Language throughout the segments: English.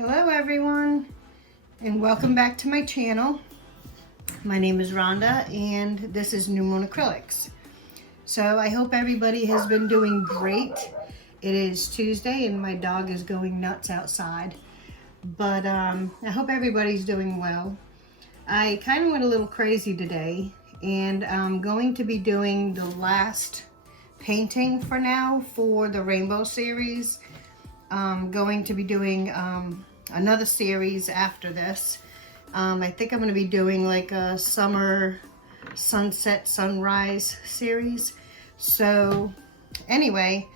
Hello everyone, and welcome back to my channel. My name is Rhonda and this is New Moon Acrylics. So I hope everybody has been doing great. It is Tuesday and my dog is going nuts outside. But I hope everybody's doing well. I kind of went a little crazy today and I'm going to be doing the last painting for now for the Rainbow series. I'm going to be doing another series after this. I think I'm going to be doing like a summer sunset sunrise series. So anyway,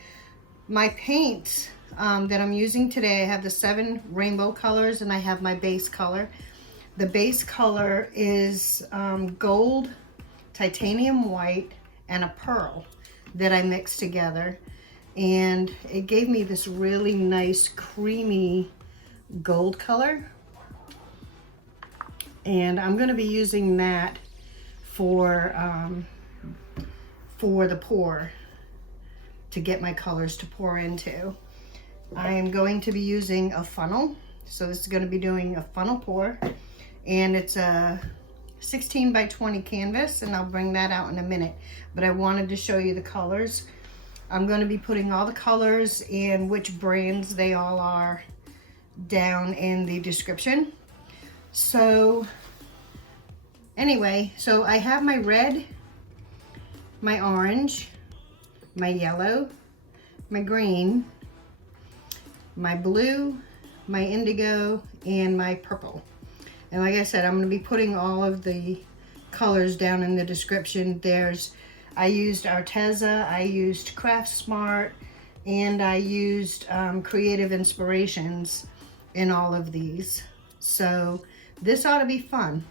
my paints that I'm using today, I have the 7 rainbow colors and I have my base color. The base color is gold, titanium white, and a pearl that I mixed together. And it gave me this really nice creamy gold color. And I'm going to be using that for the pour, to get my colors to pour into. I am going to be using a funnel. So this is going to be doing a funnel pour. And it's a 16 by 20 canvas, and I'll bring that out in a minute. But I wanted to show you the colors. I'm going to be putting all the colors and which brands they all are down in the description. So anyway, so I have my red, my orange, my yellow, my green, my blue, my indigo, and my purple. And like I said, I'm going to be putting all of the colors down in the description. I used Arteza, I used Craftsmart, and I used Creative Inspirations in all of these. So this ought to be fun.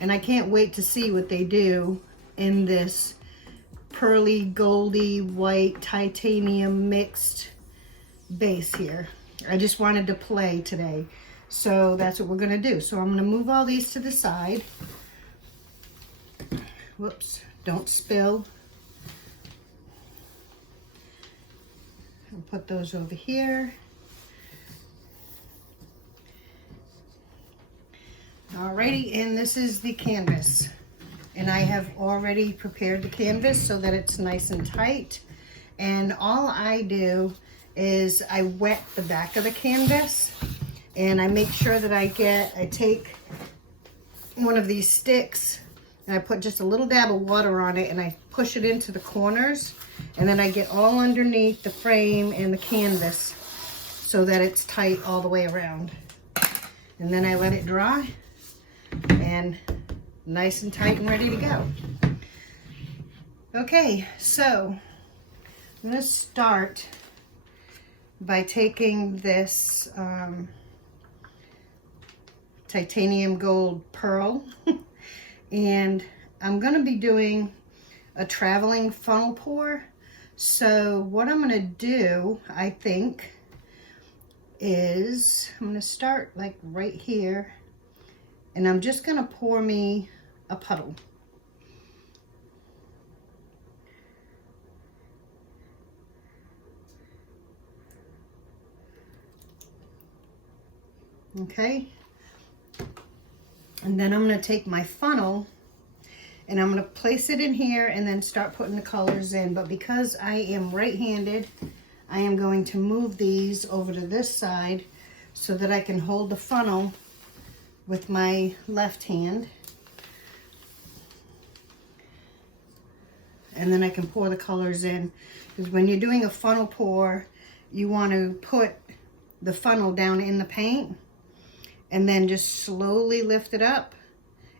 And I can't wait to see what they do in this pearly, goldy, white, titanium mixed base here. I just wanted to play today. So that's what we're gonna do. So I'm gonna move all these to the side. Whoops, don't spill. I'll put those over here. Alrighty, and this is the canvas. And I have already prepared the canvas so that it's nice and tight. And all I do is I wet the back of the canvas, and I make sure that I take one of these sticks and I put just a little dab of water on it and I push it into the corners, and then I get all underneath the frame and the canvas so that it's tight all the way around. And then I let it dry and nice and tight and ready to go. Okay, so I'm gonna start by taking this titanium gold pearl and I'm going to be doing a traveling funnel pour. So what I'm going to do, I think, is I'm going to start like right here, and I'm just going to pour me a puddle. Okay, and then I'm going to take my funnel and I'm going to place it in here and then start putting the colors in. But because I am right-handed, I am going to move these over to this side so that I can hold the funnel with my left hand. And then I can pour the colors in. Because when you're doing a funnel pour, you want to put the funnel down in the paint and then just slowly lift it up.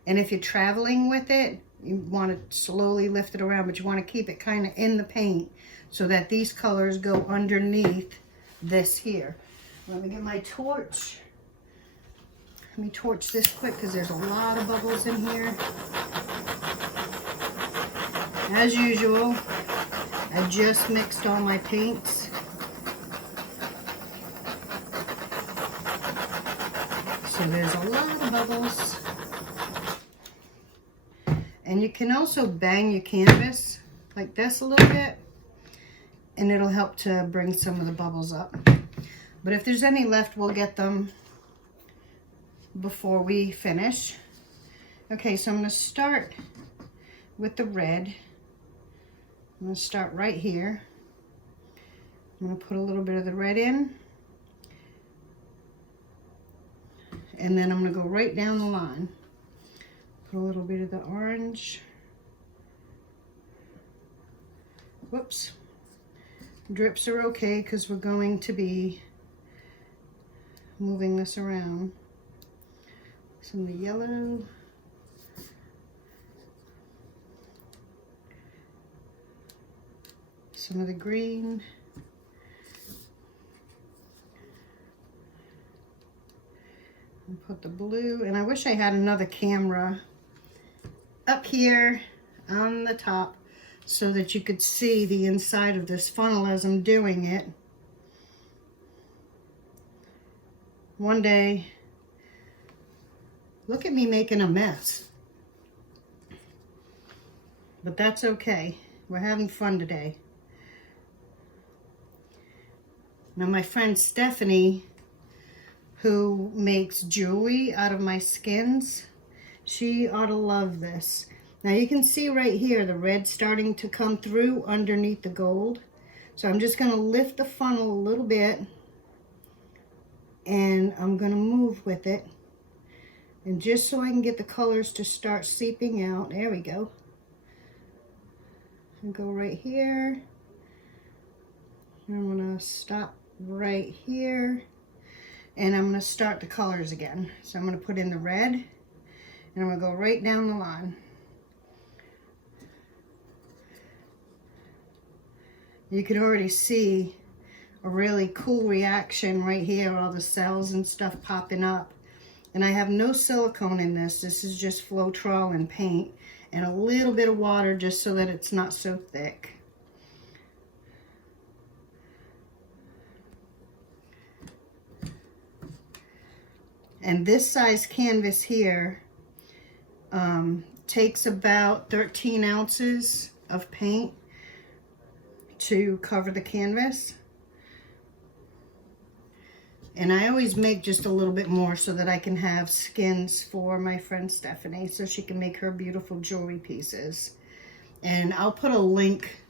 And if you're traveling with it, you want to slowly lift it around, but you want to keep it kind of in the paint so that these colors go underneath this here. Let me get my torch. Let me torch this quick because there's a lot of bubbles in here. As usual, I just mixed all my paints. So there's a lot of bubbles. And you can also bang your canvas like this a little bit, and it'll help to bring some of the bubbles up. But if there's any left, we'll get them before we finish. Okay, so I'm going to start with the red. I'm going to start right here. I'm going to put a little bit of the red in. And then I'm going to go right down the line. Put a little bit of the orange. Whoops. Drips are okay because we're going to be moving this around. Some of the yellow. Some of the green. And put the blue. And I wish I had another camera up here on the top so that you could see the inside of this funnel as I'm doing it. One day, look at me making a mess. But that's okay. We're having fun today. Now my friend Stephanie, who makes jewelry out of my skins, she ought to love this. Now you can see right here the red starting to come through underneath the gold. So I'm just going to lift the funnel a little bit and I'm going to move with it. And just so I can get the colors to start seeping out. There we go. And go right here. And I'm going to stop right here. And I'm going to start the colors again. So I'm going to put in the red. And I'm going to go right down the line. You can already see a really cool reaction right here, all the cells and stuff popping up. And I have no silicone in this. This is just Floetrol and paint and a little bit of water just so that it's not so thick. And this size canvas here takes about 13 ounces of paint to cover the canvas. And I always make just a little bit more so that I can have skins for my friend Stephanie so she can make her beautiful jewelry pieces. And I'll put a link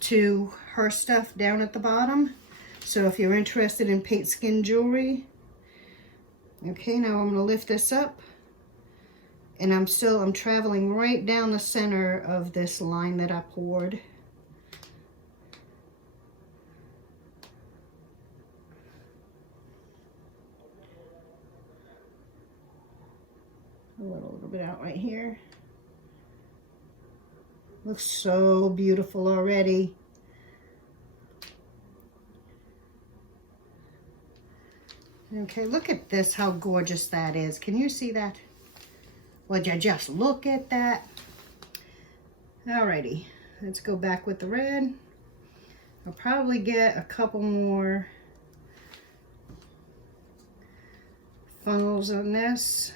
to her stuff down at the bottom. So if you're interested in paint skin jewelry. Okay, now I'm going to lift this up. And I'm traveling right down the center of this line that I poured. A little bit out right here. Looks so beautiful already. Okay, look at this, how gorgeous that is. Can you see that? Would you just look at that? Alrighty, let's go back with the red. I'll probably get a couple more funnels on this.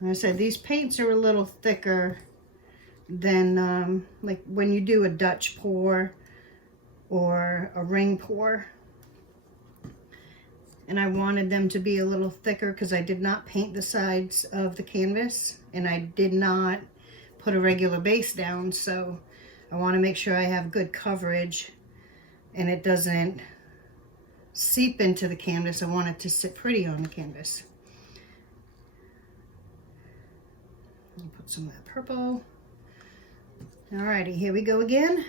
Like I said, these paints are a little thicker than like when you do a Dutch pour or a ring pour. And I wanted them to be a little thicker because I did not paint the sides of the canvas and I did not put a regular base down. So I want to make sure I have good coverage and it doesn't seep into the canvas. I want it to sit pretty on the canvas. Put some of that purple. Alrighty, here we go again.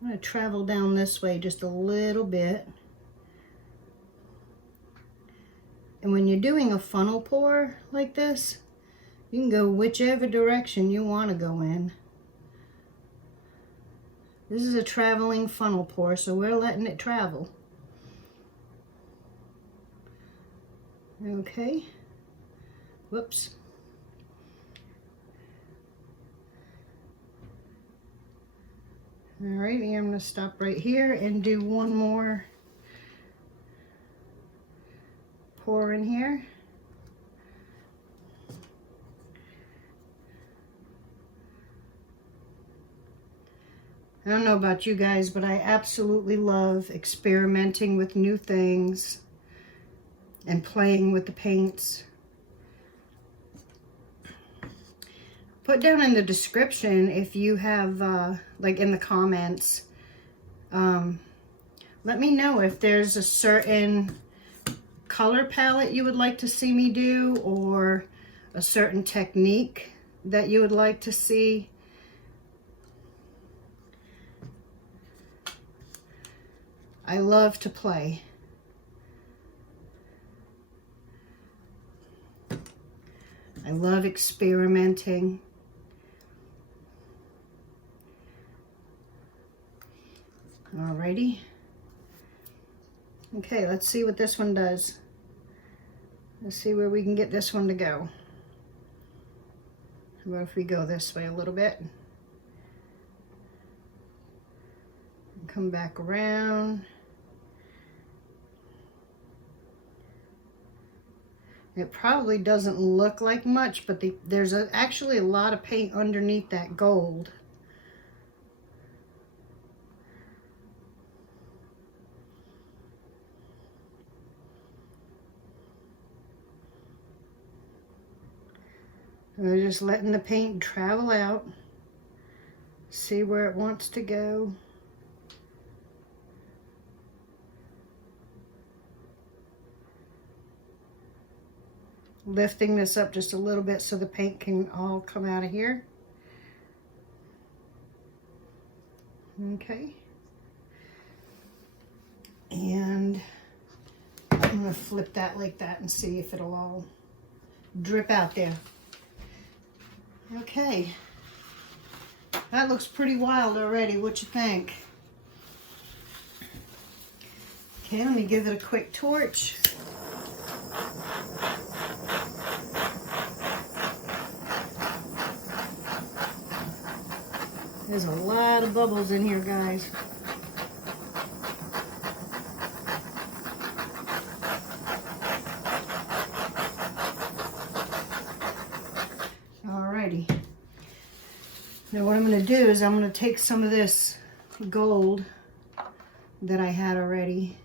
I'm going to travel down this way just a little bit. And when you're doing a funnel pour like this, you can go whichever direction you want to go in. This is a traveling funnel pour, so we're letting it travel. Okay. Whoops. Alrighty, I'm going to stop right here and do one more pour in here. I don't know about you guys, but I absolutely love experimenting with new things and playing with the paints. Put down in the description if you have, like in the comments, let me know if there's a certain color palette you would like to see me do, or a certain technique that you would like to see. I love to play. I love experimenting. Alrighty. Okay, let's see what this one does. Let's see where we can get this one to go. How about if we go this way a little bit? Come back around. It probably doesn't look like much, but there's actually a lot of paint underneath that gold. We're just letting the paint travel out, see where it wants to go. Lifting this up just a little bit so the paint can all come out of here. Okay. And I'm going to flip that like that and see if it'll all drip out there. Okay. That looks pretty wild already. What you think? Okay, let me give it a quick torch. There's a lot of bubbles in here, guys. Alrighty. Now what I'm going to do is I'm going to take some of this gold that I had already,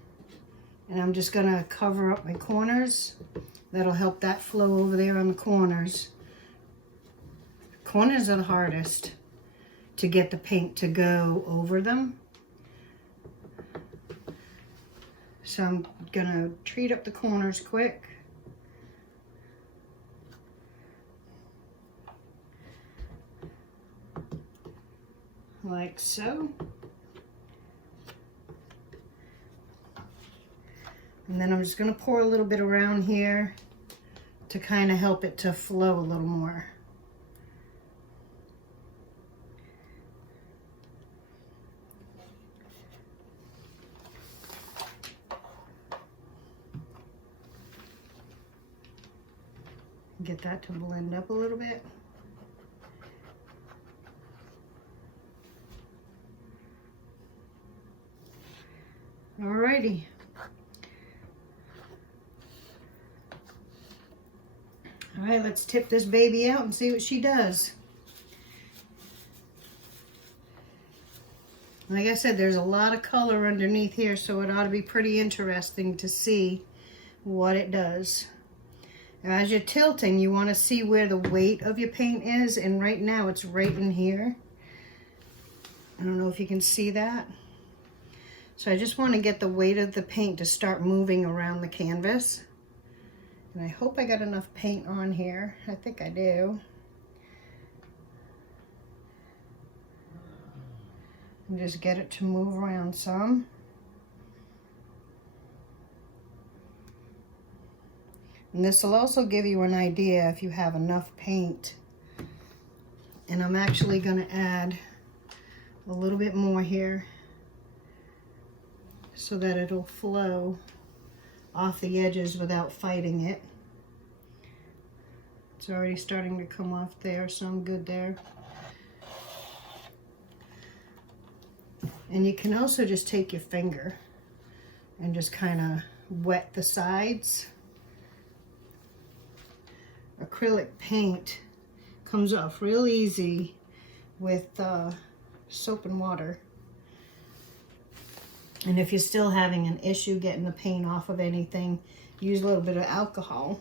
and I'm just going to cover up my corners. That'll help that flow over there on the corners. Corners are the hardest to get the paint to go over them. So I'm gonna treat up the corners quick. Like so. And then I'm just gonna pour a little bit around here to kind of help it to flow a little more. Get that to blend up a little bit. Alrighty. Alright, let's tip this baby out and see what she does. Like I said, there's a lot of color underneath here, so it ought to be pretty interesting to see what it does. As you're tilting, you want to see where the weight of your paint is, and right now it's right in here. I don't know if you can see that. So I just want to get the weight of the paint to start moving around the canvas. And I hope I got enough paint on here. I think I do. And just get it to move around some. And this will also give you an idea if you have enough paint. And I'm actually going to add a little bit more here so that it'll flow off the edges without fighting it. It's already starting to come off there, so I'm good there. And you can also just take your finger and just kind of wet the sides. Acrylic paint comes off real easy with soap and water. And if you're still having an issue getting the paint off of anything, use a little bit of alcohol.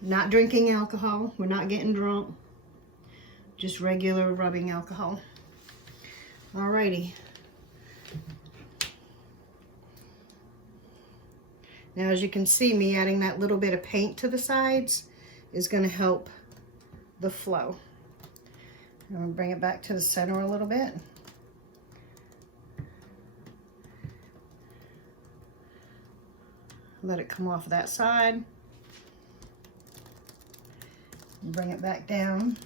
Not drinking alcohol, we're not getting drunk. Just regular rubbing alcohol. Alrighty. Now as you can see, me adding that little bit of paint to the sides is going to help the flow. I'm going to bring it back to the center a little bit. Let it come off that side. Bring it back down.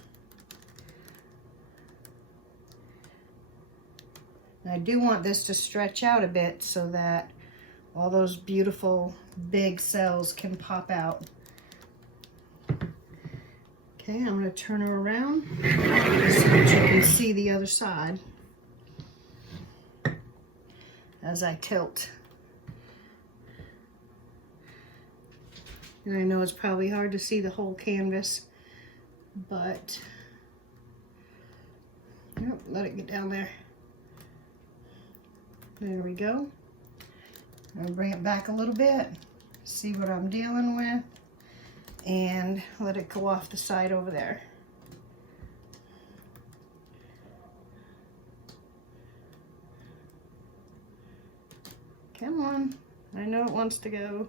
And I do want this to stretch out a bit so that all those beautiful big cells can pop out. Okay, I'm going to turn her around so that you can see the other side as I tilt. And I know it's probably hard to see the whole canvas, but yep, let it get down there. There we go. I'm gonna bring it back a little bit, see what I'm dealing with, and let it go off the side over there. Come on, I know it wants to go.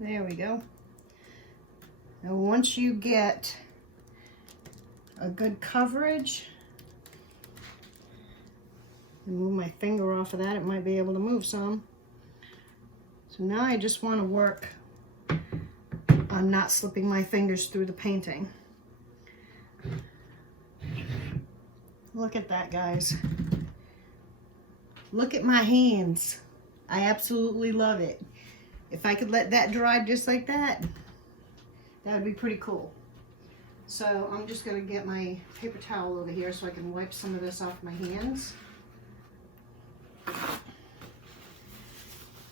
There we go. Now once you get a good coverage, move my finger off of that, it might be able to move some. So now I just want to work on not slipping my fingers through the painting. Look at that, guys. Look at my hands. I absolutely love it. If I could let that dry just like that, that would be pretty cool. So I'm just going to get my paper towel over here so I can wipe some of this off my hands.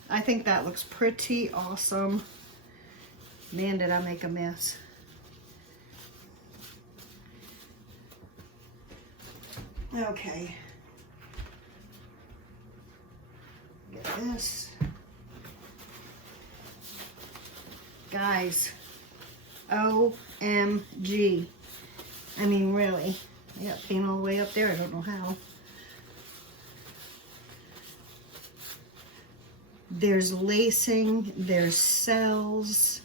I think that looks pretty awesome. Man, did I make a mess. Okay. Get this. Guys, OMG. I mean, really. I got paint all the way up there. I don't know how. There's lacing, there's cells.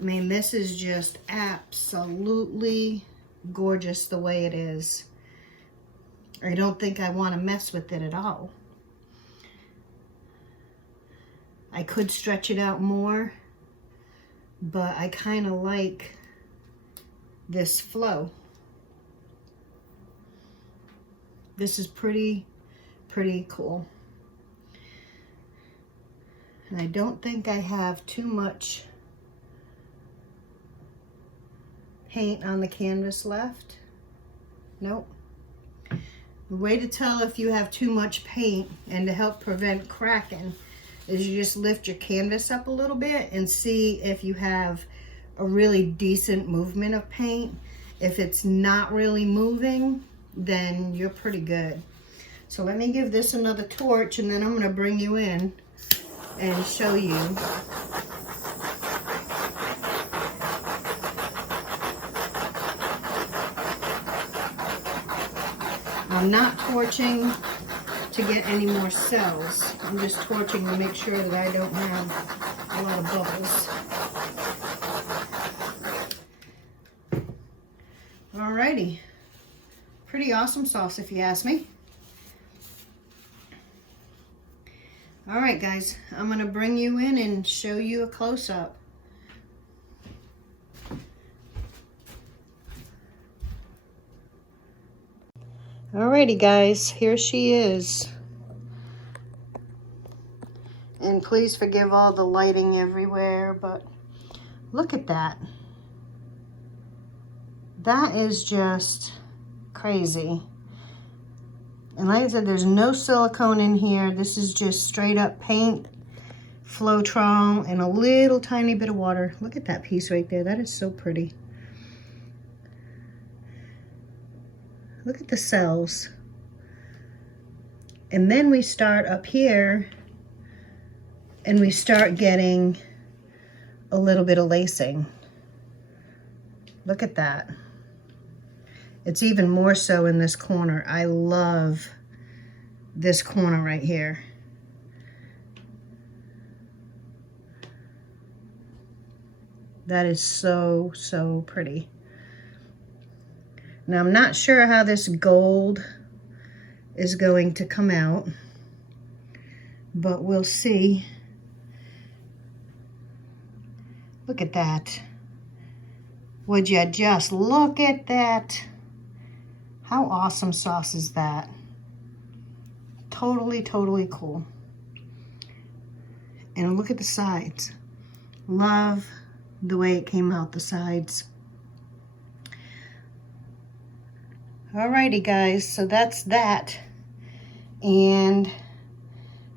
I mean, this is just absolutely gorgeous the way it is. I don't think I want to mess with it at all. I could stretch it out more, but I kind of like this flow. This is pretty cool. And I don't think I have too much paint on the canvas left. Nope. The way to tell if you have too much paint and to help prevent cracking is you just lift your canvas up a little bit and see if you have a really decent movement of paint. If it's not really moving, then you're pretty good. So let me give this another torch and then I'm going to bring you in and show you. I'm not torching to get any more cells. I'm just torching to make sure that I don't have a lot of bubbles. Alrighty. Pretty awesome sauce if you ask me. All right, guys, I'm going to bring you in and show you a close-up. Alrighty, guys, here she is. And please forgive all the lighting everywhere, but look at that. That is just crazy. And like I said, there's no silicone in here. This is just straight up paint, Floetrol, and a little tiny bit of water. Look at that piece right there. That is so pretty. Look at the cells. And then we start up here and we start getting a little bit of lacing. Look at that. It's even more so in this corner. I love this corner right here. That is so, so pretty. Now I'm not sure how this gold is going to come out, but we'll see. Look at that. Would you just look at that? How awesome sauce is that? Totally, totally cool. And look at the sides. Love the way it came out the sides. Alrighty guys, so that's that. And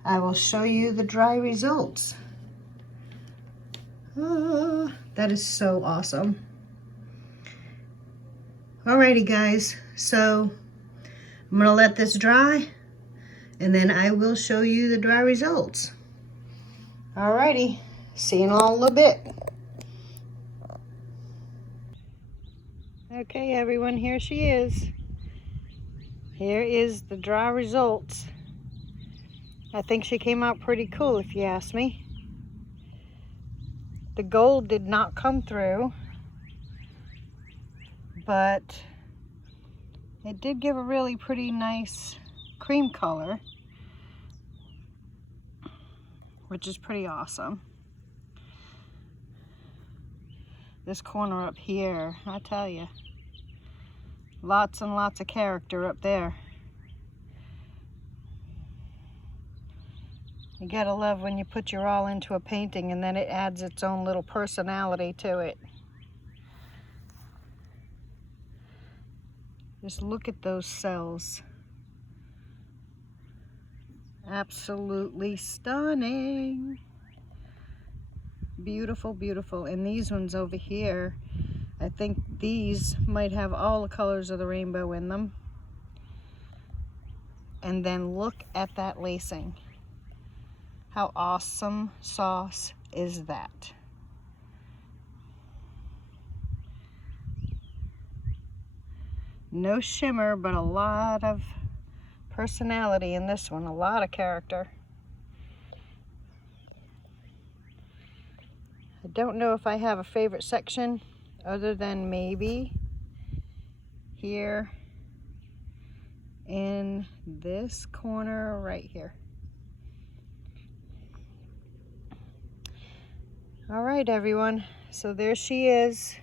I will show you the dry results. That is so awesome. Alrighty guys, so I'm gonna let this dry and then I will show you the dry results. Alrighty, see you in a little bit. Okay everyone, here she is. Here is the dry results. I think she came out pretty cool if you ask me. The gold did not come through, but it did give a really pretty nice cream color, which is pretty awesome. This corner up here, I tell you, lots and lots of character up there. You gotta love when you put your all into a painting and then it adds its own little personality to it. Just look at those cells. Absolutely stunning. Beautiful, beautiful. And these ones over here, I think these might have all the colors of the rainbow in them. And then look at that lacing. How awesome sauce is that? No shimmer, but a lot of personality in this one, a lot of character. I don't know if I have a favorite section other than maybe here in this corner right here. All right, everyone, so there she is.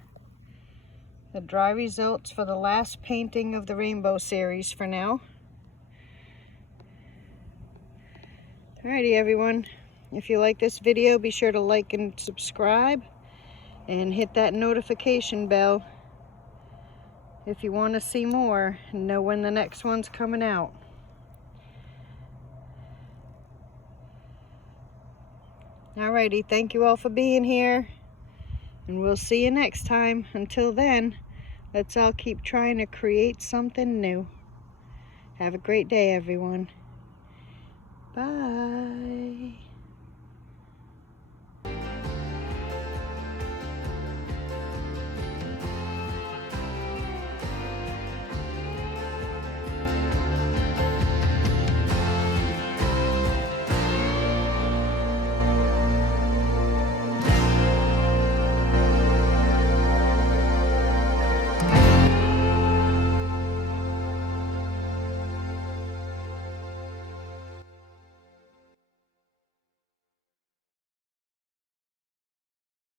The dry results for the last painting of the rainbow series for now. Alrighty, everyone. If you like this video, be sure to like and subscribe and hit that notification bell if you want to see more and know when the next one's coming out. Alrighty, thank you all for being here, and we'll see you next time. Until then, let's all keep trying to create something new. Have a great day, everyone. Bye.